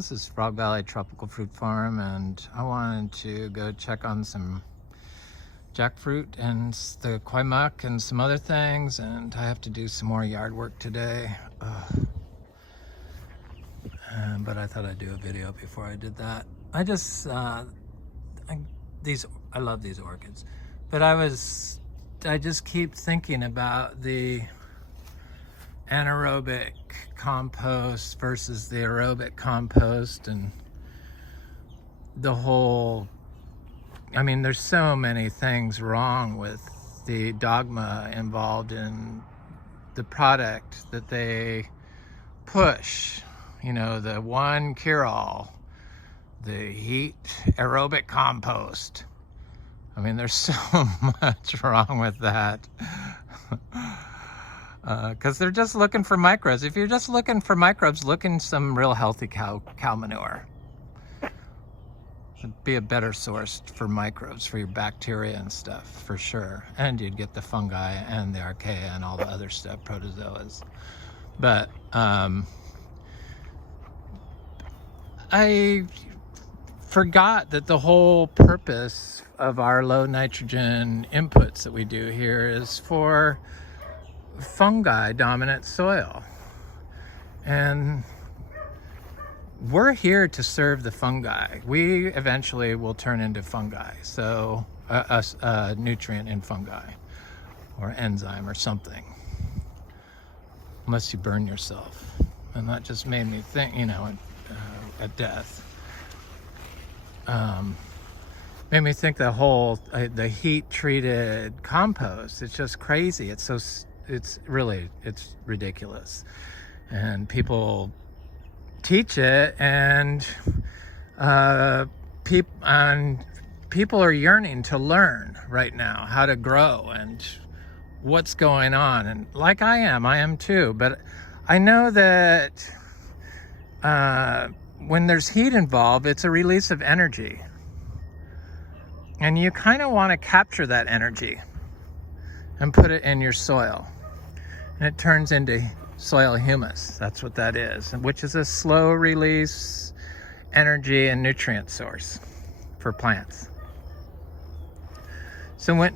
This is Frog Valley Tropical Fruit Farm, and I wanted to go check on some jackfruit and the kwai muck and some other things, and I have to do some more yard work today. But I thought I'd do a video before I did that. I love these orchids, but I just keep thinking about the anaerobic compost versus the aerobic compost, and the whole, I mean, there's so many things wrong with the dogma involved in the product that they push. You know, the one cure-all, the heat aerobic compost. I mean, there's so much wrong with that. Because they're just looking for microbes. If you're just looking for microbes, look in some real healthy cow manure. It'd be a better source for microbes, for your bacteria and stuff, for sure. And you'd get the fungi and the archaea and all the other stuff, protozoas. But I forgot that the whole purpose of our low nitrogen inputs that we do here is for fungi dominant soil, and we're here to serve the fungi. We eventually will turn into fungi, so a nutrient in fungi or enzyme or something, unless you burn yourself. And that just made me think, you know, at death, made me think the whole the heat treated compost, it's just crazy. It's ridiculous, and people teach it, and people are yearning to learn right now how to grow and what's going on. And like I am too, but I know that when there's heat involved, it's a release of energy, and you kind of want to capture that energy and put it in your soil. And it turns into soil humus. That's what that is, which is a slow release energy and nutrient source for plants. So when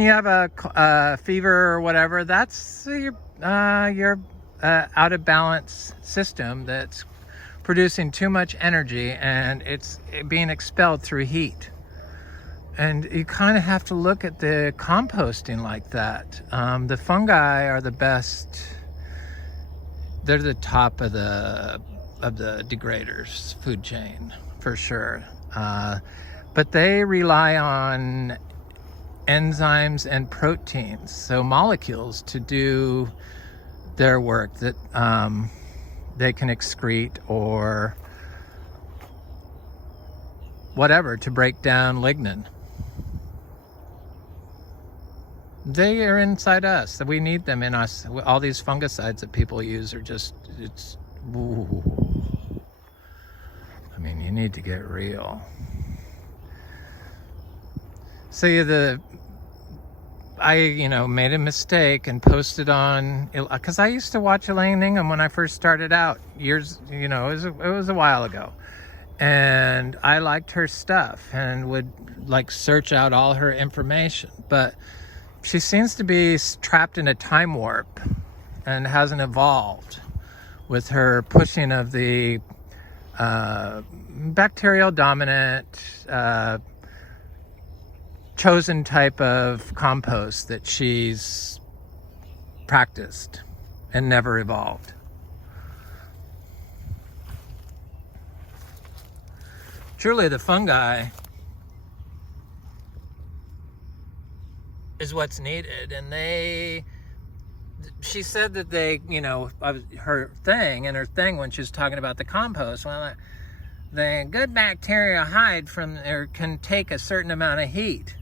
you have a fever or whatever, that's your out of balance system that's producing too much energy, and it's being expelled through heat. And you kind of have to look at the composting like that. The fungi are the best. They're the top of the degraders food chain, for sure. But they rely on enzymes and proteins, so molecules, to do their work that they can excrete or whatever to break down lignin. They are inside us. We need them in us. All these fungicides that people use are just, I mean, you need to get real. So I made a mistake and posted on, because I used to watch Elaine Ingham when I first started out it was a while ago. And I liked her stuff and would search out all her information. But she seems to be trapped in a time warp and hasn't evolved with her pushing of the bacterial dominant chosen type of compost that she's practiced and never evolved. Truly, the fungi is what's needed, and she said that her thing when she was talking about the compost, well, the good bacteria hide from, or can take a certain amount of heat.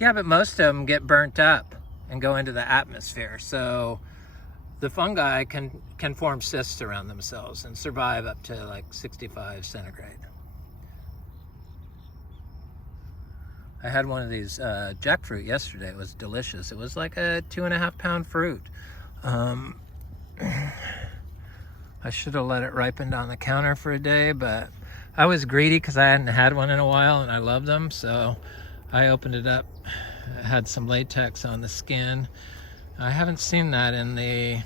Yeah, but most of them get burnt up and go into the atmosphere, so the fungi can form cysts around themselves and survive up to 65 centigrade. I had one of these jackfruit yesterday. It was delicious. It was like a 2.5 pound fruit. I should have let it ripen on the counter for a day, but I was greedy because I hadn't had one in a while and I love them. So I opened it up. It had some latex on the skin. I haven't seen that in the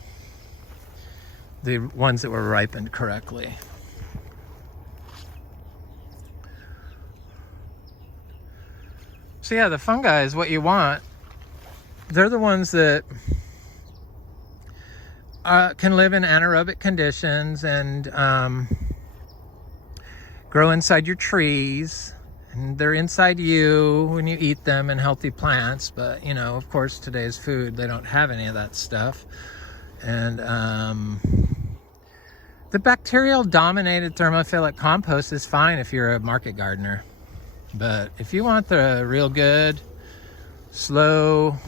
ones that were ripened correctly. So yeah, the fungi is what you want. They're the ones that can live in anaerobic conditions and grow inside your trees. And they're inside you when you eat them in healthy plants. But, you know, of course, today's food, they don't have any of that stuff. And the bacterial-dominated thermophilic compost is fine if you're a market gardener. But if you want the real good, slowly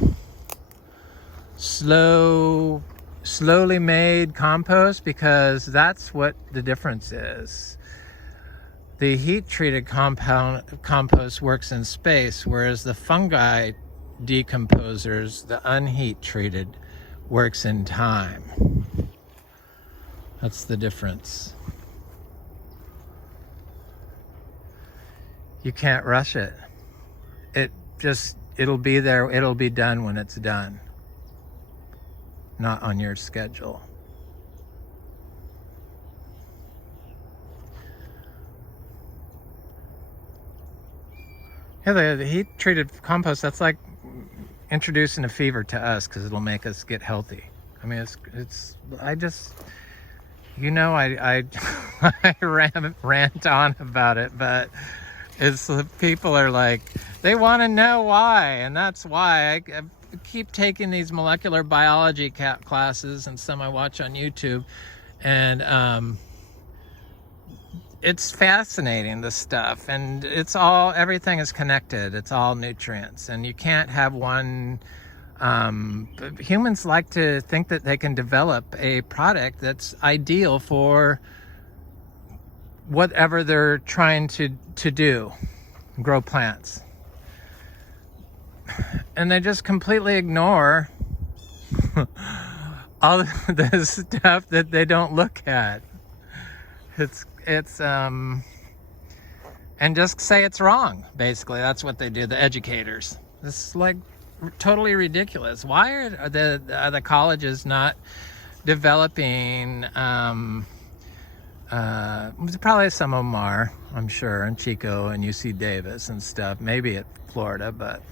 made compost, because that's what the difference is. The heat-treated compost works in space, whereas the fungi decomposers, the unheat-treated, works in time. That's the difference. You can't rush it. It'll be there, it'll be done when it's done. Not on your schedule. Yeah, the heat-treated compost, that's like introducing a fever to us because it'll make us get healthy. I mean, I rant on about it, but people are like, they want to know why, and that's why I keep taking these molecular biology classes, and some I watch on YouTube, and it's fascinating, this stuff, and everything is connected. It's all nutrients, and you can't have one. Humans like to think that they can develop a product that's ideal for whatever they're trying to do, grow plants. And they just completely ignore all the stuff that they don't look at. And just say it's wrong, basically. That's what they do, the educators. This is like totally ridiculous. Why are the colleges not developing, probably some of them are, I'm sure, in Chico and UC Davis and stuff, maybe at Florida, but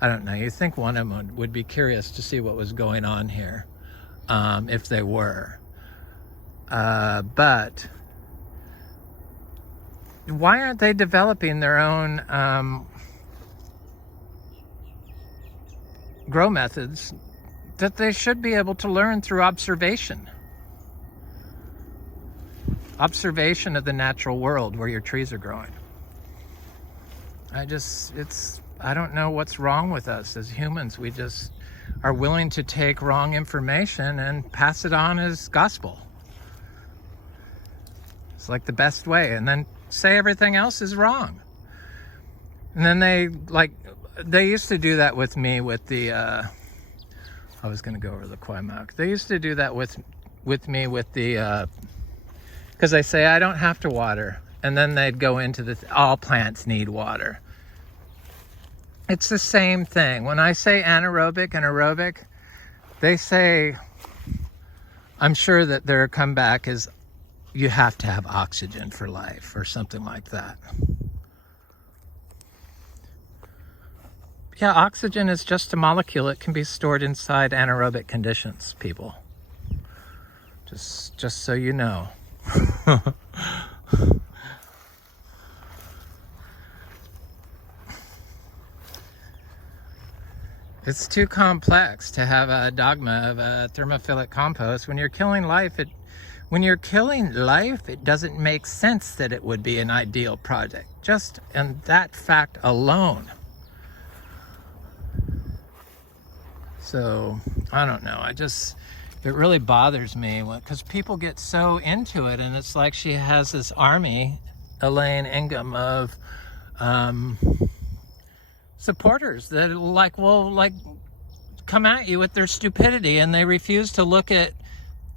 I don't know. You think one of them would be curious to see what was going on here, if they were. But why aren't they developing their own grow methods that they should be able to learn through observation of the natural world where your trees are growing? I don't know what's wrong with us as humans. We just are willing to take wrong information and pass it on as gospel. It's like the best way, and then say everything else is wrong. And then they used to do that with me with the I was going to go over the kwai milk. They used to do that with me with the because they say I don't have to water, and then they'd go into all plants need water. It's the same thing. When I say anaerobic and aerobic, they say, I'm sure that their comeback is you have to have oxygen for life or something like that. Yeah, oxygen is just a molecule. It can be stored inside anaerobic conditions, people. Just so you know. It's too complex to have a dogma of a thermophilic compost. When you're killing life, it doesn't make sense that it would be an ideal project. Just in that fact alone. So, I don't know. It really bothers me because people get so into it, and it's like she has this army, Elaine Ingham, of supporters that will come at you with their stupidity, and they refuse to look at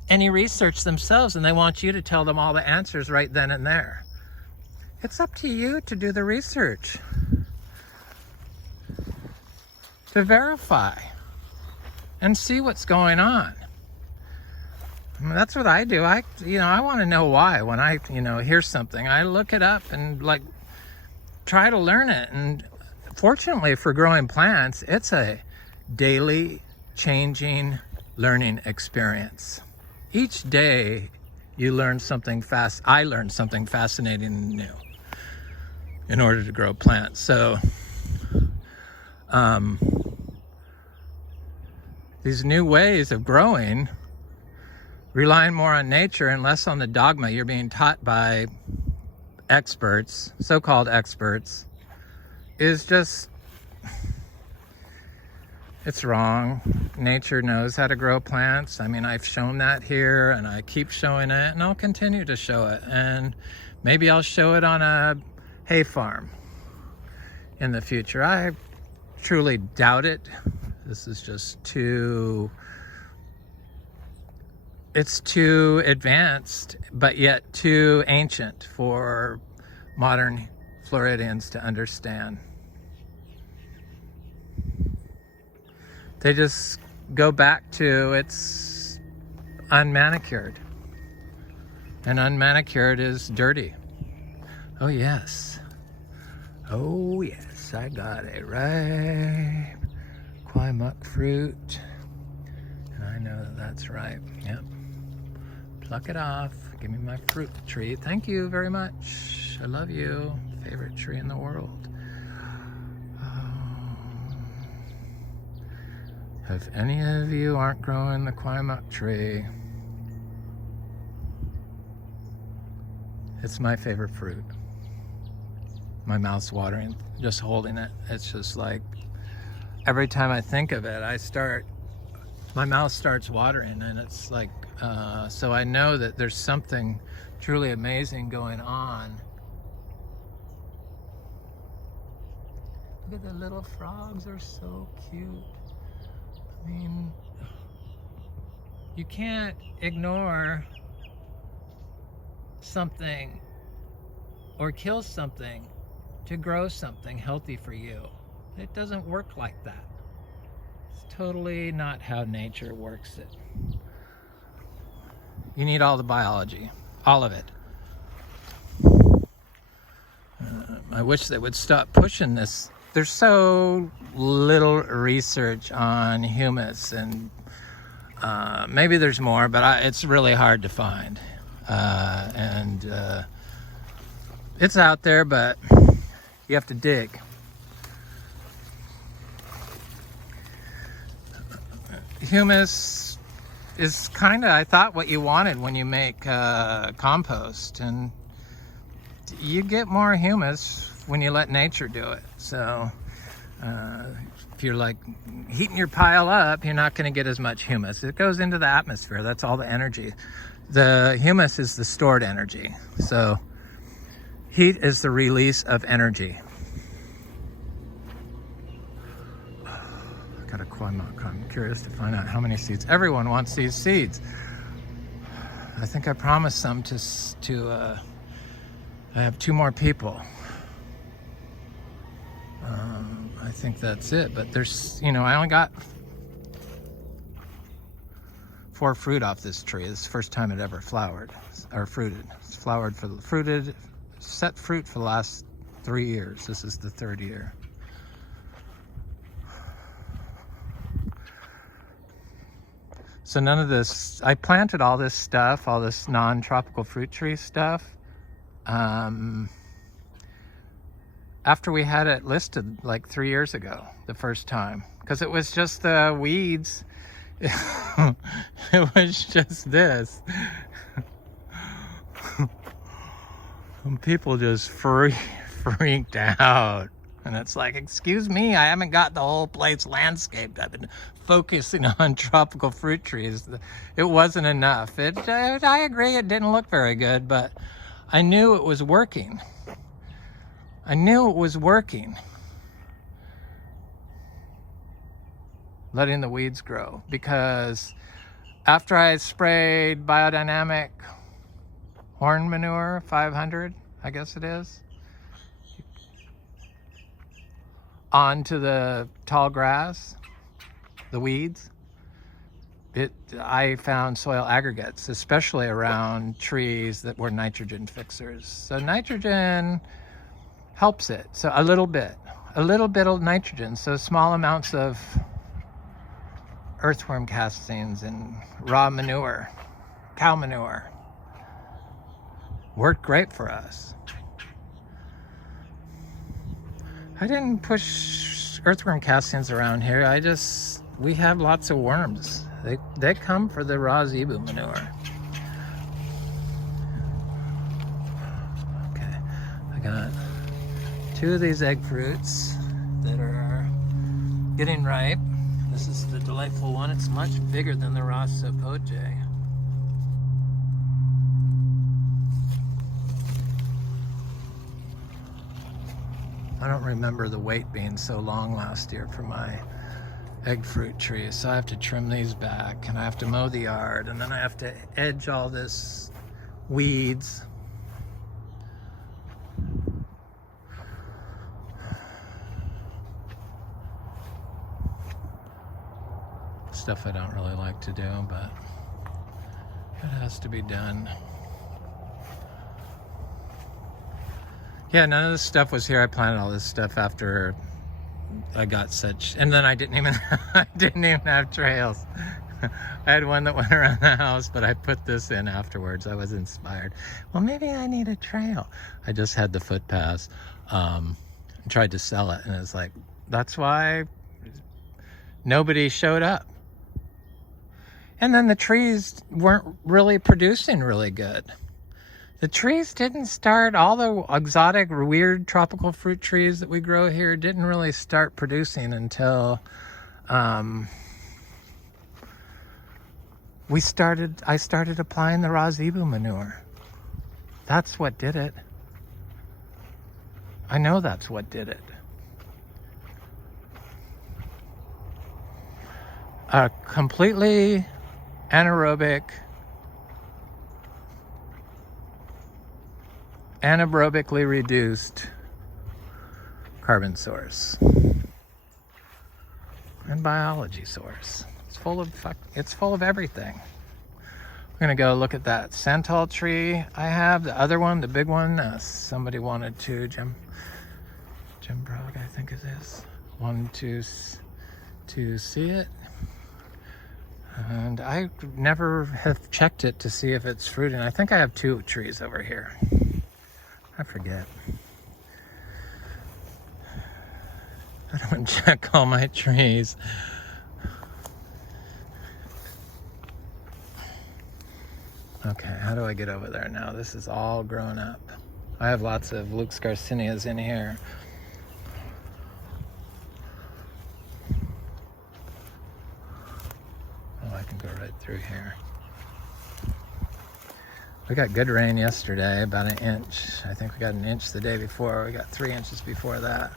any research themselves, and they want you to tell them all the answers right then and there. It's up to you to do the research, to verify and see what's going on. I mean, that's what I do. I want to know why. When I, hear something, I look it up and try to learn it. And fortunately for growing plants, it's a daily changing learning experience. Each day you learn something I learn something fascinating and new in order to grow plants. So these new ways of growing, relying more on nature and less on the dogma you're being taught by experts, so-called experts, is just, it's wrong. Nature knows how to grow plants. I mean, I've shown that here, and I keep showing it, and I'll continue to show it. And maybe I'll show it on a hay farm in the future. I truly doubt it. This is just it's too advanced, but yet too ancient for modern Floridians to understand. They just go back to it's unmanicured. And unmanicured is dirty. Oh yes. Oh yes, I got a ripe kwai muck fruit. And I know that that's ripe. Yep. Pluck it off. Give me my fruit tree. Thank you very much. I love you. Favorite tree in the world. If any of you aren't growing the kwai muck tree, it's my favorite fruit. My mouth's watering just holding it. It's just like every time I think of it, my mouth starts watering, and it's like, so I know that there's something truly amazing going on. Look at the little frogs, they're so cute. I mean, you can't ignore something or kill something to grow something healthy for you. It doesn't work like that. It's totally not how nature works it. You need all the biology, all of it. I wish they would stop pushing this. There's so little research on humus, and maybe there's more, but it's really hard to find. It's out there, but you have to dig. Humus is kind of, I thought, what you wanted when you make compost, and you get more humus when you let nature do it. So if you're like heating your pile up, you're not going to get as much humus. It goes into the atmosphere. That's all the energy. The humus is the stored energy. So heat is the release of energy. I got a kwai muck. I'm curious to find out how many seeds. Everyone wants these seeds. I think I promised some to I have 2 more people. I think that's it, but there's, I only got 4 fruit off this tree. This is the first time it ever flowered or fruited. It's set fruit for the last 3 years. This is the 3rd year. So none of this, I planted all this stuff, all this non-tropical fruit tree stuff, after we had it listed like 3 years ago, the first time, because it was just the weeds. It was just this. And people just freaked out. And it's like, excuse me, I haven't got the whole place landscaped. I've been focusing on tropical fruit trees. It wasn't enough. I agree, it didn't look very good, but I knew it was working. I knew it was working. Letting the weeds grow, because After I sprayed biodynamic horn manure, 500, I guess it is, onto the tall grass, the weeds, I found soil aggregates, especially around trees that were nitrogen fixers. So nitrogen helps it. So a little bit of nitrogen. So small amounts of earthworm castings and raw manure, cow manure, worked great for us. I didn't push earthworm castings around here. We have lots of worms. They come for the raw zebu manure. Okay, I got 2 of these egg fruits that are getting ripe. This is the delightful one. It's much bigger than the Rasa poje. I don't remember the wait being so long last year for my egg fruit trees, so I have to trim these back, and I have to mow the yard, and then I have to edge all this weeds. Stuff I don't really like to do, but it has to be done. Yeah, none of this stuff was here. I planted all this stuff after I got such, and then I didn't even have trails. I had one that went around the house, but I put this in afterwards. I was inspired. Well, maybe I need a trail. I just had the footpaths, and tried to sell it, and it's like, that's why nobody showed up. And then the trees weren't really producing really good. The trees didn't start, all the exotic, weird tropical fruit trees that we grow here didn't really start producing until I started applying the raw zebu manure. That's what did it. I know that's what did it. A completely anaerobic, anaerobically reduced carbon source and biology source. It's full of everything. We're gonna go look at that santal tree I have, the other one, the big one. Somebody wanted to, Jim Brog, I think it is, wanted to see it. And I never have checked it to see if it's fruiting. I think I have 2 trees over here. I forget. I don't check all my trees. Okay, how do I get over there now? This is all grown up. I have lots of Luke's Garcinias in here. Oh, I can go right through here. We got good rain yesterday, about 1 inch. I think we got 1 inch the day before. We got 3 inches before that.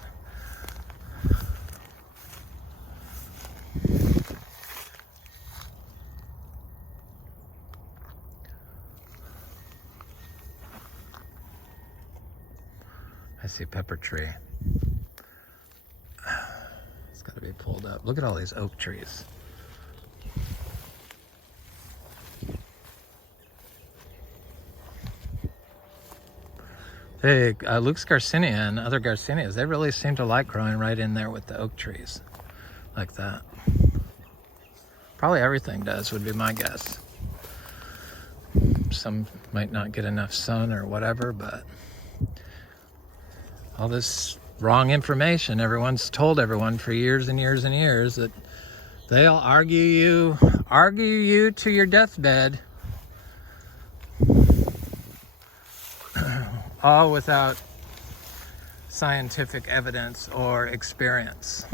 I see pepper tree. It's got to be pulled up. Look at all these oak trees. Hey, Luke's Garcinia and other Garcinias, they really seem to like growing right in there with the oak trees, like that. Probably everything does, would be my guess. Some might not get enough sun or whatever, but all this wrong information, everyone's told everyone for years and years and years that they'll argue you to your deathbed. All without scientific evidence or experience.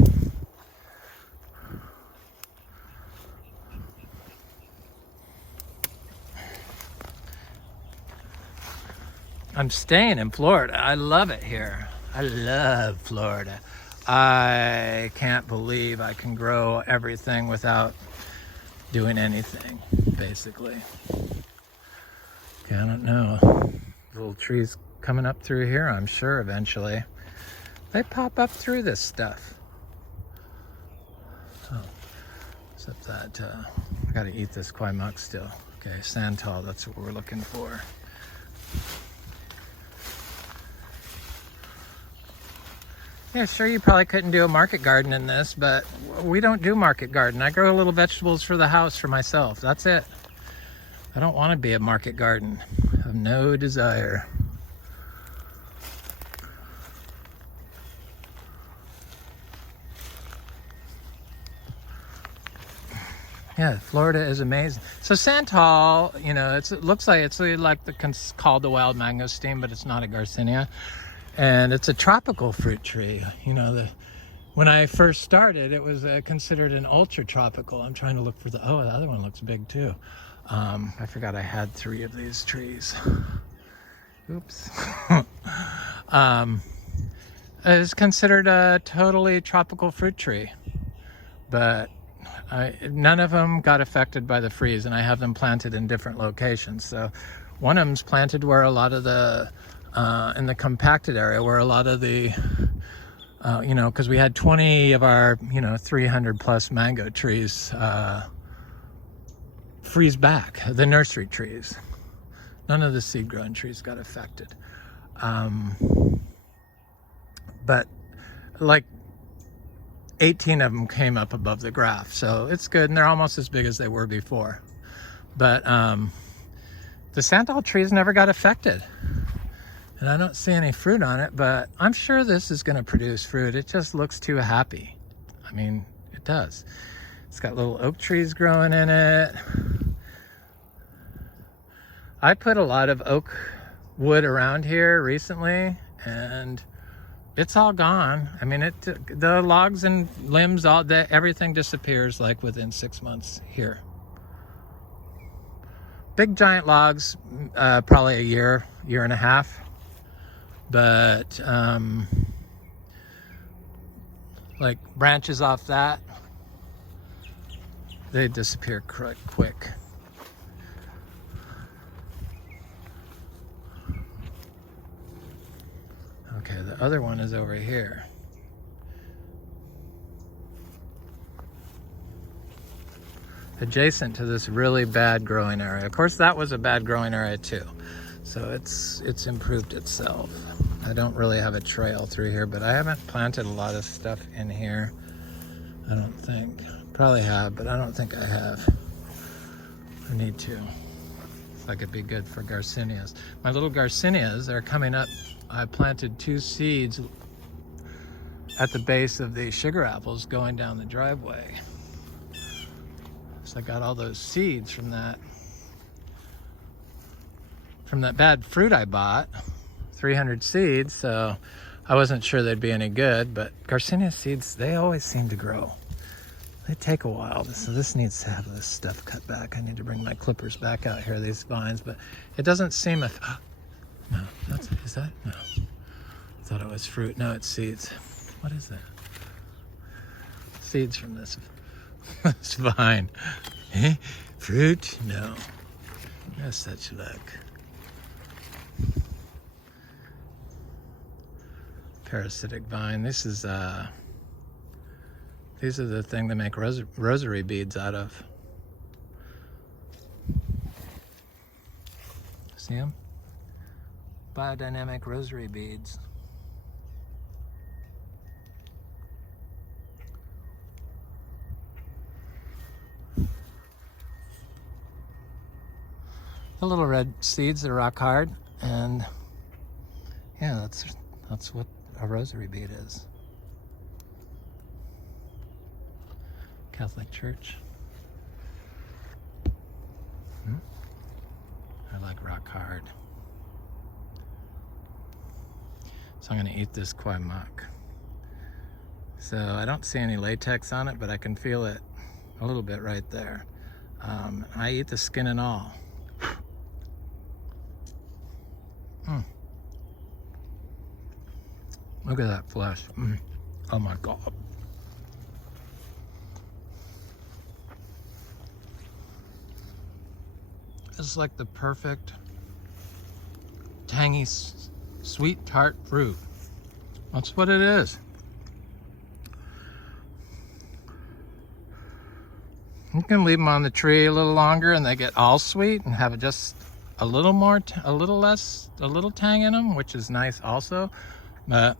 I'm staying in Florida. I love it here. I love Florida. I can't believe I can grow everything without doing anything. basically. Okay, I don't know. Little trees coming up through here, I'm sure eventually. They pop up through this stuff. Oh, except that I gotta eat this kwai muk still. Okay, santal, that's what we're looking for. Yeah, sure, you probably couldn't do a market garden in this, but we don't do market garden. I grow little vegetables for the house for myself. That's it. I don't want to be a market garden. I have no desire. Yeah, Florida is amazing. So santal, you know, it looks like it's like called the wild mangosteen, but it's not a Garcinia. And it's a tropical fruit tree. You know, when I first started, it was considered an ultra tropical. I'm trying to look for the other one looks big too. I forgot I had 3 of these trees. Oops. It's considered a totally tropical fruit tree, but none of them got affected by the freeze, and I have them planted in different locations. So one of them's planted where a lot of the in the compacted area where a lot of the you know, because we had 20 of our 300 plus mango trees freeze back, the nursery trees. None of the seed grown trees got affected, but like 18 of them came up above the graph, so it's good, and they're almost as big as they were before. But the santal trees never got affected, and I don't see any fruit on it, but I'm sure this is going to produce fruit. It just looks too happy. I mean, it does. It's got little oak trees growing in it. I put a lot of oak wood around here recently, and it's all gone. I mean, the logs and limbs, everything disappears like within 6 months here. Big giant logs, probably a year and a half. But like branches off that, they disappear quick. Okay, the other one is over here. Adjacent to this really bad growing area. Of course, that was a bad growing area too. So it's improved itself. I don't really have a trail through here, but I haven't planted a lot of stuff in here. I don't think. Probably have, but I don't think I have. I need to. It's like it'd be good for Garcinias. My little Garcinias are coming up. I planted 2 seeds at the base of the sugar apples going down the driveway. So I got all those seeds from that bad fruit I bought, 300 seeds, so I wasn't sure they'd be any good, but Garcinia seeds, they always seem to grow. They take a while, so this needs to have this stuff cut back. I need to bring my clippers back out here, these vines, but it doesn't seem no, is that? No. I thought it was fruit. No, it's seeds. What is that? Seeds from this vine. Eh? Fruit? No. No such luck. Parasitic vine. This is these are the thing they make rosary beads out of. See them? Biodynamic rosary beads. The little red seeds, they're rock hard, and yeah, that's what a rosary bead is. Catholic Church. I like rock hard. So I'm going to eat this kwai muk. So I don't see any latex on it, but I can feel it a little bit right there. I eat the skin and all. Look at that flesh. Oh my God. is like the perfect tangy, sweet, tart fruit. That's what it is. You can leave them on the tree a little longer and they get all sweet and have just a little more, a little less, a little tang in them, which is nice also. But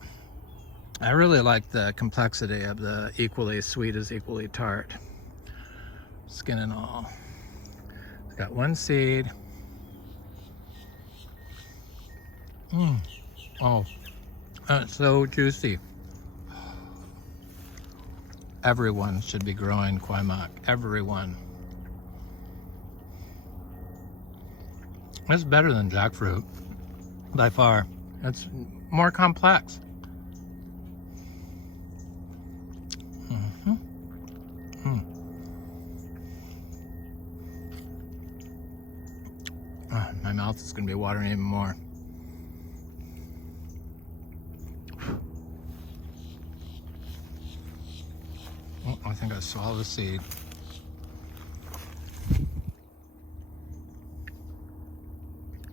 I really like the complexity of the equally sweet is equally tart. Skin and all. It's got one seed. Oh, it's so juicy. Everyone should be growing kwai mak. Everyone. It's better than jackfruit, by far. It's more complex. Oh, my mouth is going to be watering even more. Oh, I think I swallowed a seed.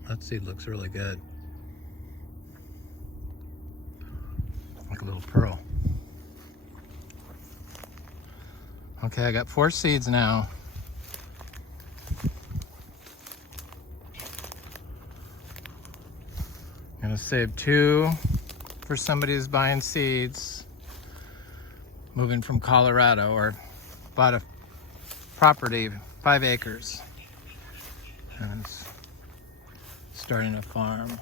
That seed looks really good. Like a little pearl. Okay, I got 4 seeds now. I'm gonna save 2 for somebody who's buying seeds, moving from Colorado, or bought a property, 5 acres, and is starting a farm.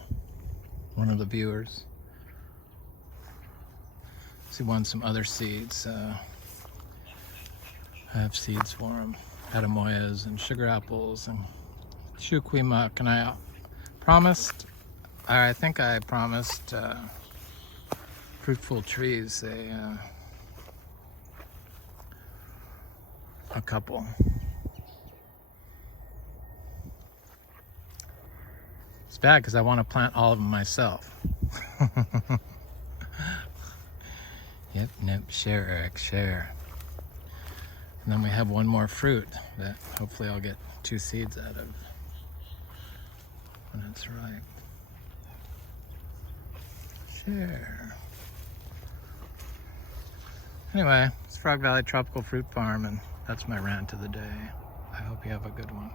One of the viewers. He wants some other seeds. I have seeds for him. Atamoyas and sugar apples and kwai mak, and I think I promised Fruitful Trees a couple. It's bad because I want to plant all of them myself. Yep, nope, share, Eric, share. And then we have one more fruit that hopefully I'll get 2 seeds out of when it's ripe. Share. Anyway, it's Frog Valley Tropical Fruit Farm, and that's my rant of the day. I hope you have a good one.